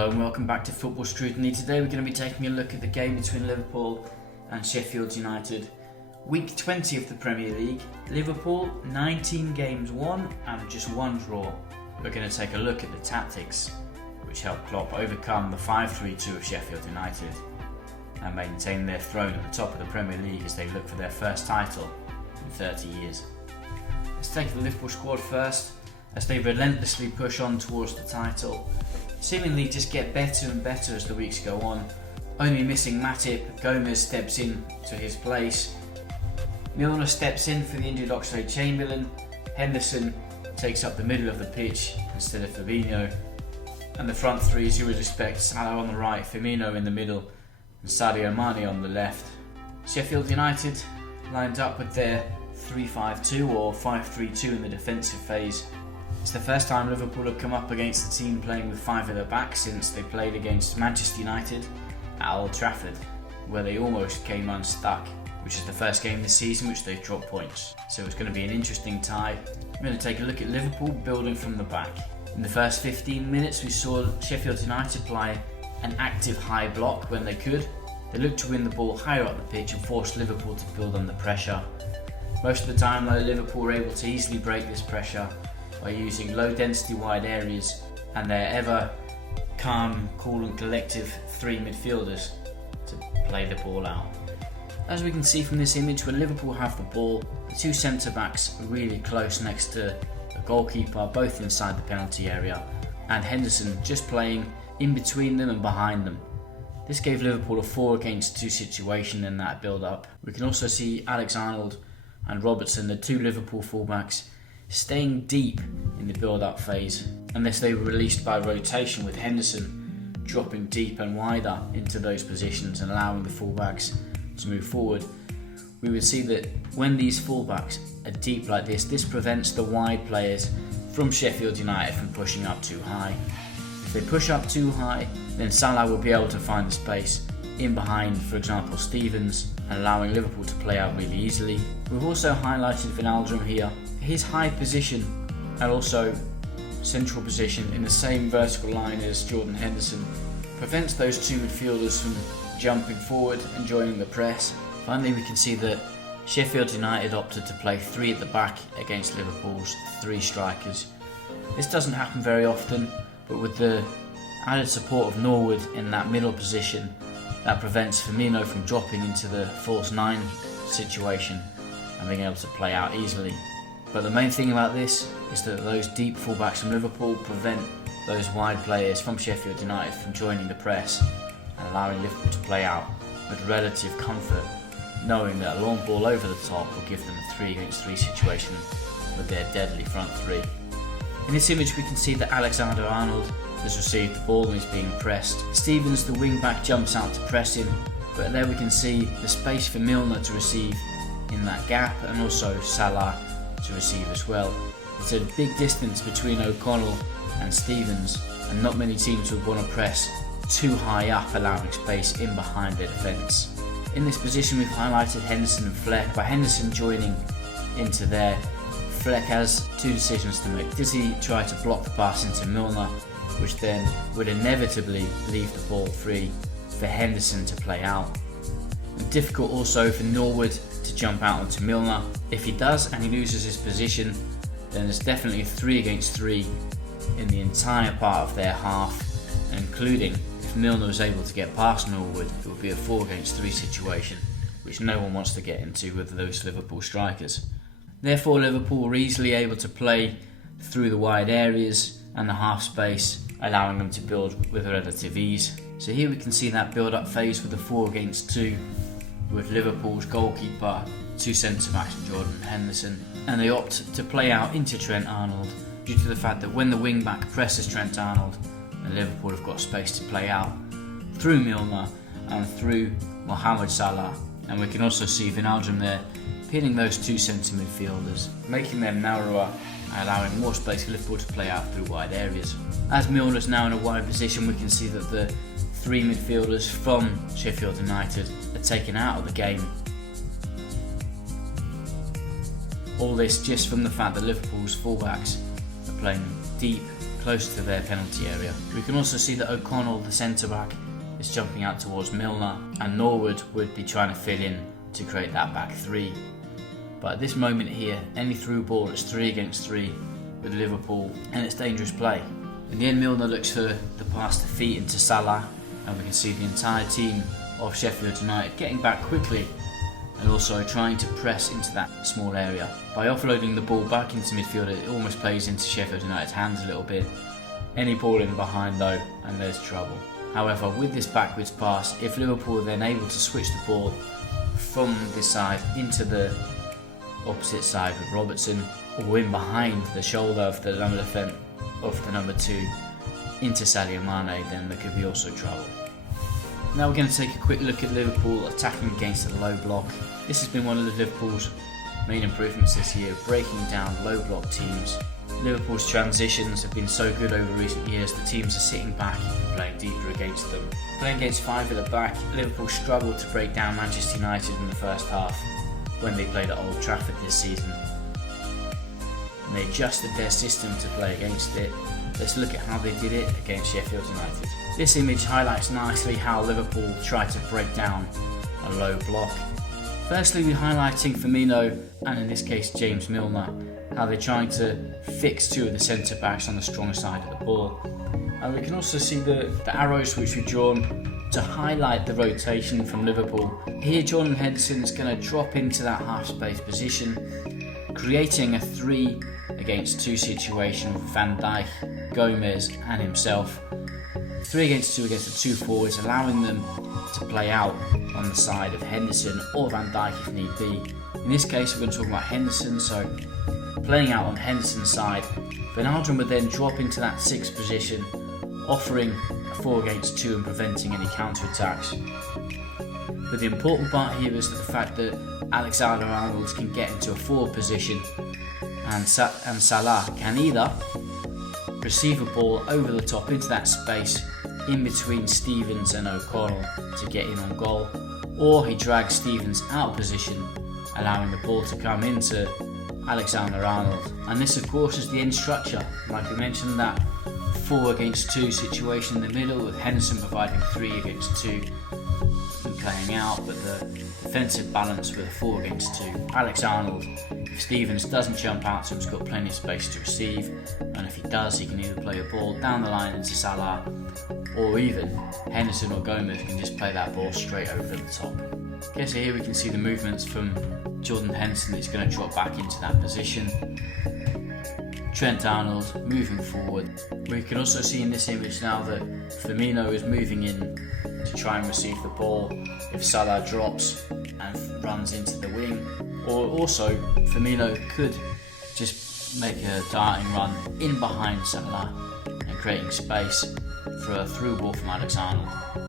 Hello and welcome back to Football Scrutiny. Today we're going to be taking a look at the game between Liverpool and Sheffield United. Week 20 of the Premier League. Liverpool 19 games won and just one draw. We're going to take a look at the tactics which helped Klopp overcome the 5-3-2 of Sheffield United and maintain their throne at the top of the Premier League as they look for their first title in 30 years. Let's take the Liverpool squad first as they relentlessly push on towards the title. Seemingly just get better and better as the weeks go on. Only missing Matip, Gomez steps in to his place. Milner steps in for the injured Oxlade-Chamberlain. Henderson takes up the middle of the pitch instead of Fabinho. And the front three, as you would expect, Salah on the right, Firmino in the middle and Sadio Mane on the left. Sheffield United lined up with their 3-5-2 or 5-3-2 in the defensive phase. It's the first time Liverpool have come up against a team playing with five at the back since they played against Manchester United at Old Trafford, where they almost came unstuck, which is the first game this season which they've dropped points. So it's going to be an interesting tie. We're going to take a look at Liverpool building from the back. In the first 15 minutes we saw Sheffield United play an active high block when they could. They looked to win the ball higher up the pitch and forced Liverpool to build under pressure. Most of the time though, Liverpool were able to easily break this pressure by using low density wide areas and their ever calm, cool and collective three midfielders to play the ball out. As we can see from this image, when Liverpool have the ball, the two centre backs are really close next to the goalkeeper, both inside the penalty area, and Henderson just playing in between them and behind them. This gave Liverpool a 4 against 2 situation in that build up. We can also see Alexander and Robertson, the two Liverpool fullbacks, staying deep in the build-up phase unless they were released by rotation, with Henderson dropping deep and wider into those positions and allowing the fullbacks to move forward. We would see that when these fullbacks are deep like this prevents the wide players from Sheffield United from pushing up too high. If they push up too high, then Salah will be able to find the space in behind, for example, Stevens, and allowing Liverpool to play out really easily. We've also highlighted Wijnaldum here. His high position and also central position in the same vertical line as Jordan Henderson prevents those two midfielders from jumping forward and joining the press. Finally, we can see that Sheffield United opted to play 3 at the back against Liverpool's 3 strikers. This doesn't happen very often, but with the added support of Norwood in that middle position, that prevents Firmino from dropping into the false 9 situation and being able to play out easily. But the main thing about this is that those deep fullbacks from Liverpool prevent those wide players from Sheffield United from joining the press and allowing Liverpool to play out with relative comfort, knowing that a long ball over the top will give them a 3 against 3 situation with their deadly front three. In this image we can see that Alexander-Arnold has received the ball and is being pressed. Stevens, the wing back, jumps out to press him, but there we can see the space for Milner to receive in that gap, and also Salah to receive as well. It's a big distance between O'Connell and Stevens, and not many teams would want to press too high up, allowing space in behind their defence. In this position we've highlighted Henderson and Fleck. By Henderson joining into there, Fleck has 2 decisions to make. Does he try to block the pass into Milner, which then would inevitably leave the ball free for Henderson to play out? And difficult also for Norwood to jump out onto Milner. If he does and he loses his position, then there's definitely a 3 against 3 in the entire part of their half, including if Milner was able to get past Norwood, it would be a 4 against 3 situation, which no one wants to get into with those Liverpool strikers. Therefore Liverpool were easily able to play through the wide areas and the half space, allowing them to build with relative ease. So here we can see that build-up phase with the 4 against 2, with Liverpool's goalkeeper, 2 centre-backs and Jordan Henderson, and they opt to play out into Trent Arnold due to the fact that when the wing-back presses Trent Arnold, then Liverpool have got space to play out through Milner and through Mohamed Salah. And we can also see Wijnaldum there pinning those 2 centre midfielders, making them narrower and allowing more space for Liverpool to play out through wide areas. As Milner's now in a wide position, we can see that the 3 midfielders from Sheffield United are taken out of the game. All this just from the fact that Liverpool's fullbacks are playing deep close to their penalty area. We can also see that O'Connell, the centre-back, is jumping out towards Milner, and Norwood would be trying to fill in to create that back three. But at this moment here, any through ball, it's 3 against 3 with Liverpool, and it's dangerous play. In the end, Milner looks for the pass to feet into Salah, and we can see the entire team of Sheffield United getting back quickly and also trying to press into that small area. By offloading the ball back into midfield, it almost plays into Sheffield United's hands a little bit. Any ball in behind though, and there's trouble. However, with this backwards pass, if Liverpool are then able to switch the ball from this side into the opposite side with Robertson, or in behind the shoulder of the number 2 into Sadio Mane, then there could be also trouble. Now we're going to take a quick look at Liverpool attacking against a low block. This has been one of Liverpool's main improvements this year, breaking down low block teams. Liverpool's transitions have been so good over recent years, the teams are sitting back and playing deeper against them. Playing against 5 at the back, Liverpool struggled to break down Manchester United in the first half when they played at Old Trafford this season. And they adjusted their system to play against it. Let's look at how they did it against Sheffield United. This image highlights nicely how Liverpool tried to break down a low block. Firstly, we're highlighting Firmino, and in this case James Milner, how they're trying to fix 2 of the centre-backs on the strong side of the ball. And we can also see the arrows which we've drawn to highlight the rotation from Liverpool. Here Jordan Henderson is going to drop into that half-space position, creating a 3 against 2 situation with Van Dijk, Gomez and himself. 3 against 2 against the 2 forwards, allowing them to play out on the side of Henderson or Van Dijk if need be. In this case we're going to talk about Henderson, so playing out on Henderson's side, Wijnaldum would then drop into that 6th position, offering a 4 against 2 and preventing any counter-attacks. But the important part here is the fact that Alexander-Arnold can get into a forward position, and Salah can either receive a ball over the top into that space in between Stevens and O'Connell to get in on goal, or he drags Stevens out of position, allowing the ball to come into Alexander-Arnold. And this of course is the end structure, like we mentioned, that 4 against 2 situation in the middle with Henderson providing 3 against 2 and playing out, but the defensive balance with a 4 against 2. Alex-Arnold, if Stevens doesn't jump out, so he's got plenty of space to receive, and if he does, he can either play a ball down the line into Salah, or even Henderson or Gomez can just play that ball straight over the top. Okay, so here we can see the movements from Jordan Henderson. He's going to drop back into that position. Trent Arnold moving forward. We can also see in this image now that Firmino is moving in to try and receive the ball if Salah drops and runs into the wing, or also Firmino could just make a darting run in behind Salah and creating space for a through ball from Alex-Arnold.